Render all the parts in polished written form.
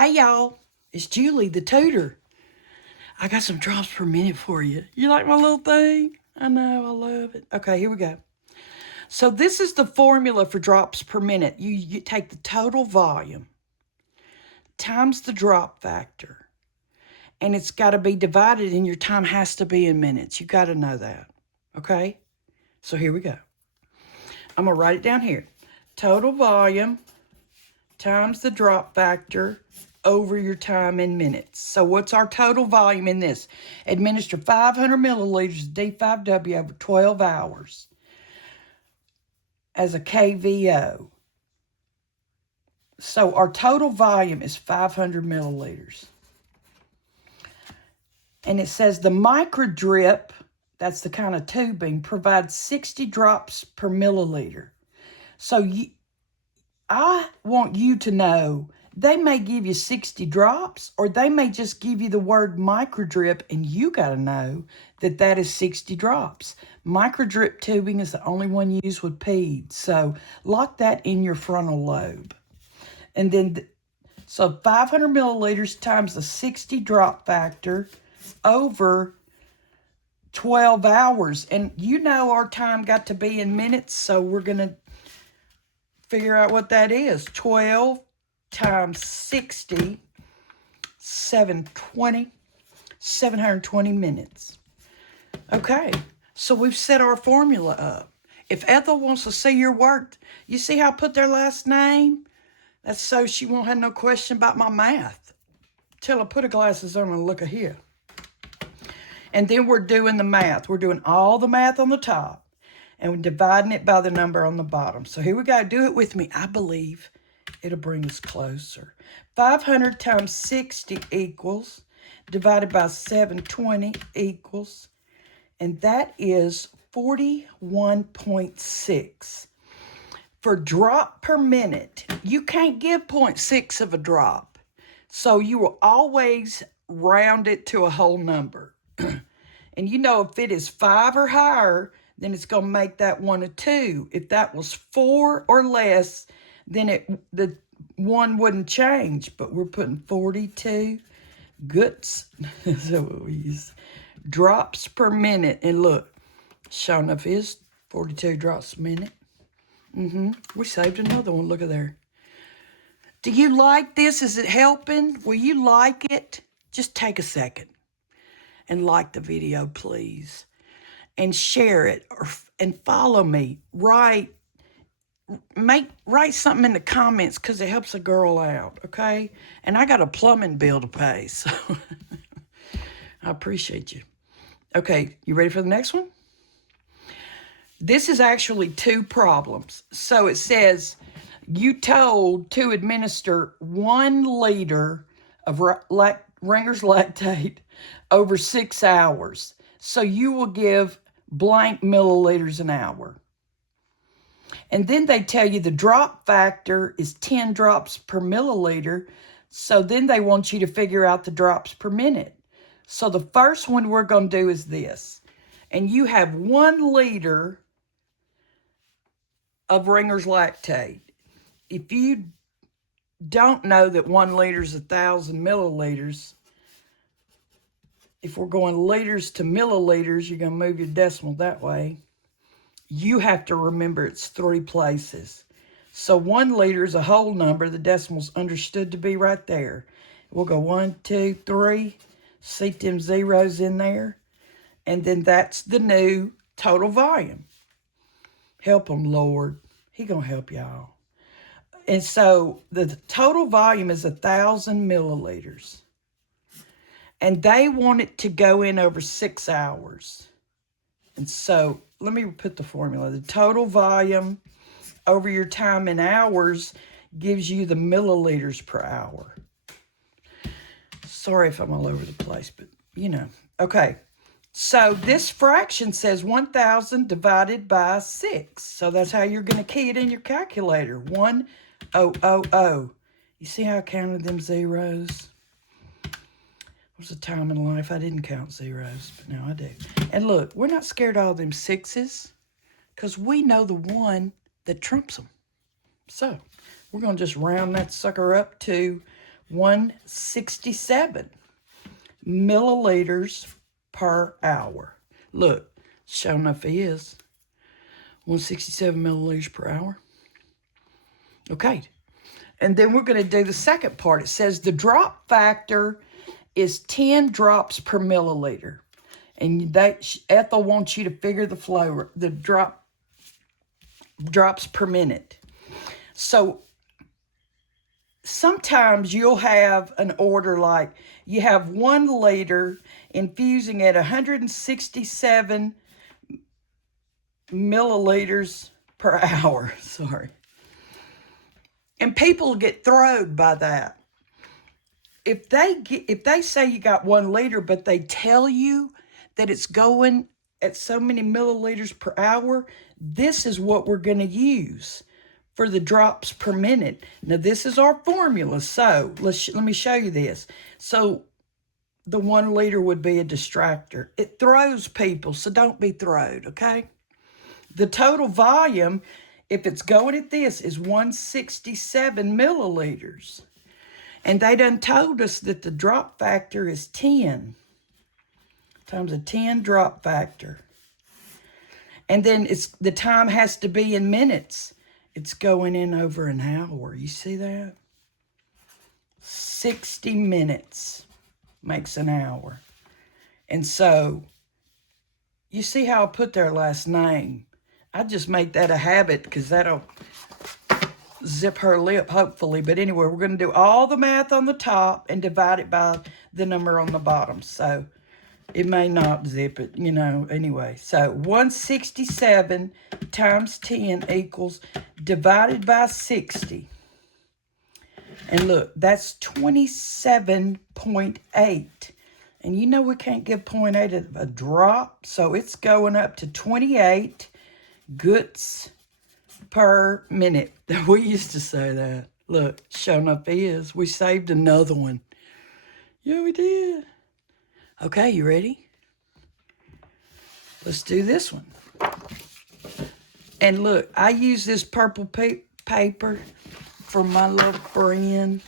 Hey y'all, it's Julie the tutor. I got some drops per minute for you. You like my little thing? I know, I love it. Okay, here we go. So this is the formula for drops per minute. You take the total volume times the drop factor, and it's got to be divided, and your time has to be in minutes. You got to know that. Okay? So here we go. I'm going to write it down here. Total volume times the drop factor over your time in minutes. So what's our total volume in this? Administer 500 milliliters of D5W over 12 hours as a KVO. So our total volume is 500 milliliters. And it says the microdrip, that's the kind of tubing, provides 60 drops per milliliter. So I want you to know they may give you 60 drops, or they may just give you the word microdrip, and you got to know that that is 60 drops. Microdrip tubing is the only one used with peds, so lock that in your frontal lobe. And then, so 500 milliliters times the 60 drop factor over 12 hours. And you know our time got to be in minutes, so we're going to figure out what that is. 12 times 60, 720 minutes. Okay, so we've set our formula up. If Ethel wants to see your work, you see how I put their last name? That's so she won't have no question about my math. Till I put her glasses on and look at here. And then we're doing the math. We're doing all the math on the top, and we're dividing it by the number on the bottom. So here we go. Do it with me. I believe it'll bring us closer. 500 times 60 equals, divided by 720 equals, and that is 41.6. For drop per minute, you can't give 0.6 of a drop. So you will always round it to a whole number. And you know, if it is 5 or higher, then it's going to make that one a 2. If that was 4 or less, then the 1 wouldn't change. But we're putting 42 guts. So we use drops per minute. And look, sure enough is 42 drops a minute. We saved another one. Look at there. Do you like this? Is it helping? Will you like it? Just take a second and like the video, please. And share it, and follow me. Write something in the comments, because it helps a girl out, okay? And I got a plumbing bill to pay, so I appreciate you. Okay, you ready for the next one? This is actually 2 problems. So it says you told to administer 1 liter of Ringer's lactate over 6 hours. So you will give blank milliliters an hour. And then they tell you the drop factor is 10 drops per milliliter. So then they want you to figure out the drops per minute. So the first one we're going to do is this. And you have 1 liter of Ringer's lactate. If you don't know that 1 liter is 1,000 milliliters, if we're going liters to milliliters, you're going to move your decimal that way. You have to remember it's 3 places. So 1 liter is a whole number. The decimal's understood to be right there. We'll go 1, 2, 3. See them zeros in there. And then that's the new total volume. Help them, Lord. He going to help y'all. And so the total volume is 1,000 milliliters. And they want it to go in over 6 hours. And so let me put the formula. The total volume over your time in hours gives you the milliliters per hour. Sorry if I'm all over the place, but you know. Okay, so this fraction says 1,000 divided by 6. So that's how you're going to key it in your calculator. 1,000. You see how I counted them zeros? There was a time in life I didn't count zeros, but now I do. And look, we're not scared of all them 6s, because we know the one that trumps them. So we're going to just round that sucker up to 167 milliliters per hour. Look, sure enough it is. 167 milliliters per hour. Okay. And then we're going to do the second part. It says the drop factor is 10 drops per milliliter. And Ethel wants you to figure the flow, the drops per minute. So sometimes you'll have an order like you have 1 liter infusing at 167 milliliters per hour. Sorry. And people get thrown by that. If they say you got 1 liter, but they tell you that it's going at so many milliliters per hour, this is what we're going to use for the drops per minute. Now, this is our formula. So let me show you this. So the 1 liter would be a distractor. It throws people, so don't be throwed, okay? The total volume, if it's going at this, is 167 milliliters. And they done told us that the drop factor is 10 times a 10 drop factor. And then the time has to be in minutes. It's going in over an hour. You see that? 60 minutes makes an hour. And so, you see how I put their last name? I just make that a habit because that'll zip her lip, hopefully. But anyway, we're going to do all the math on the top and divide it by the number on the bottom. So it may not zip it, anyway. So 167 times 10 equals divided by 60. And look, that's 27.8. And we can't give 0.8 a drop. So it's going up to 28 goods per minute. We used to say that. Look, sure enough is. We saved another one. Yeah, we did. Okay, you ready? Let's do this one. And look, I use this purple paper from my little friend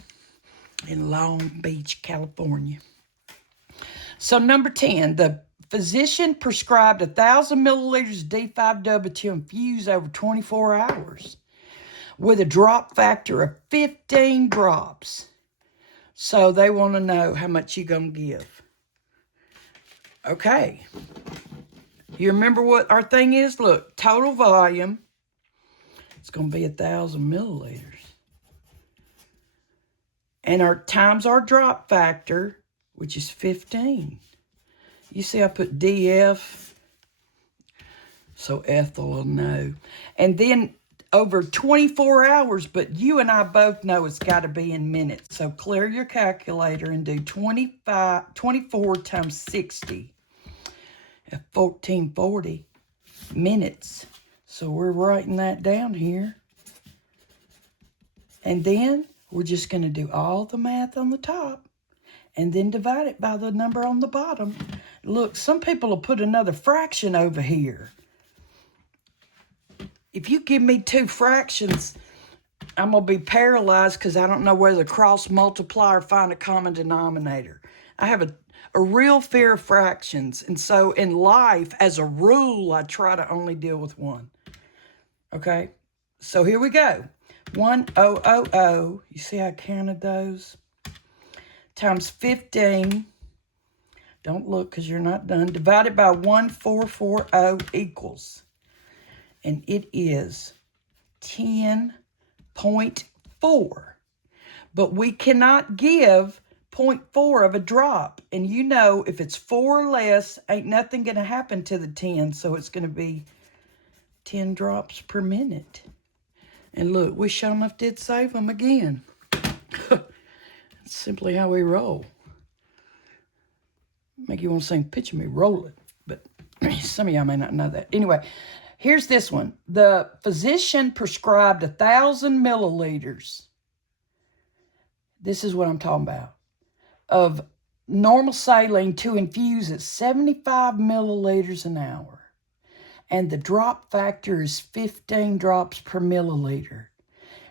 in Long Beach, California. So number 10, the physician prescribed 1,000 milliliters of D5W to infuse over 24 hours with a drop factor of 15 drops. So they want to know how much you're going to give. Okay. You remember what our thing is? Look, total volume. It's going to be 1,000 milliliters. And our times our drop factor, which is 15. You see I put DF, so Ethel will know. And then over 24 hours, but you and I both know it's got to be in minutes. So clear your calculator and do 24 times 60 at 1440 minutes. So we're writing that down here. And then we're just going to do all the math on the top and then divide it by the number on the bottom. Look, some people will put another fraction over here. If you give me 2 fractions, I'm going to be paralyzed because I don't know whether to cross multiply or find a common denominator. I have a real fear of fractions. And so in life, as a rule, I try to only deal with one. Okay? So here we go. 1,000, you see how I counted those? Times 15. Don't look because you're not done. Divided by 1,440 equals. And it is 10.4. But we cannot give 0.4 of a drop. And if it's 4 or less, ain't nothing going to happen to the 10. So it's going to be 10 drops per minute. And look, we sure enough did save them again. That's simply how we roll. Make you want to sing Picture Me Rolling. But some of y'all may not know that. Anyway, here's this one. The physician prescribed 1,000 milliliters. This is what I'm talking about. Of normal saline to infuse at 75 milliliters an hour. And the drop factor is 15 drops per milliliter.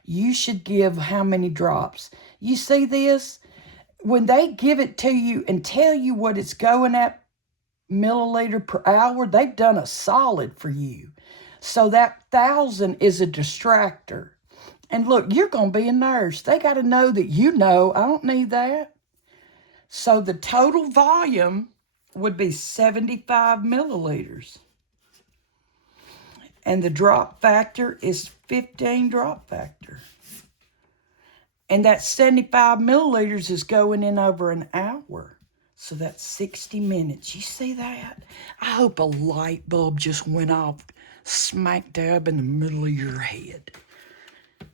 You should give how many drops? You see this? when they give it to you and tell you what it's going at milliliter per hour, they've done a solid for you. So that 1,000 is a distractor. And look, you're going to be a nurse. They got to know that you know, I don't need that. So the total volume would be 75 milliliters. And the drop factor is 15 drop factor. And that 75 milliliters is going in over an hour. So that's 60 minutes. You see that? I hope a light bulb just went off smack dab in the middle of your head.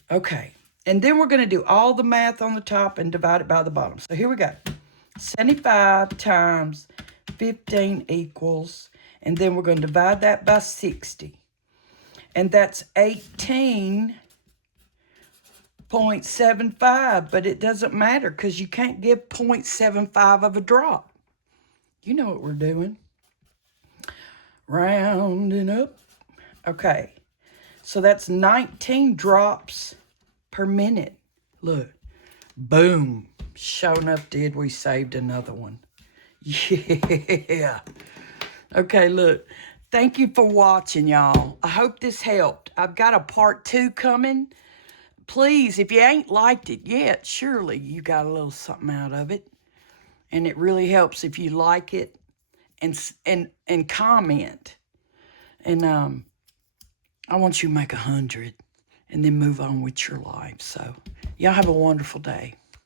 Okay. And then we're going to do all the math on the top and divide it by the bottom. So here we go. 75 times 15 equals, and then we're going to divide that by 60. And that's 18.75, but it doesn't matter because you can't give 0.75 of a drop. You know what we're doing. Rounding up. Okay. So that's 19 drops per minute. Look. Boom. Sure enough did. We saved another one. Yeah. Okay, look. Thank you for watching, y'all. I hope this helped. I've got a part 2 coming. Please, if you ain't liked it yet, surely you got a little something out of it. And it really helps if you like it and comment. And I want you to make 100 and then move on with your life. So y'all have a wonderful day.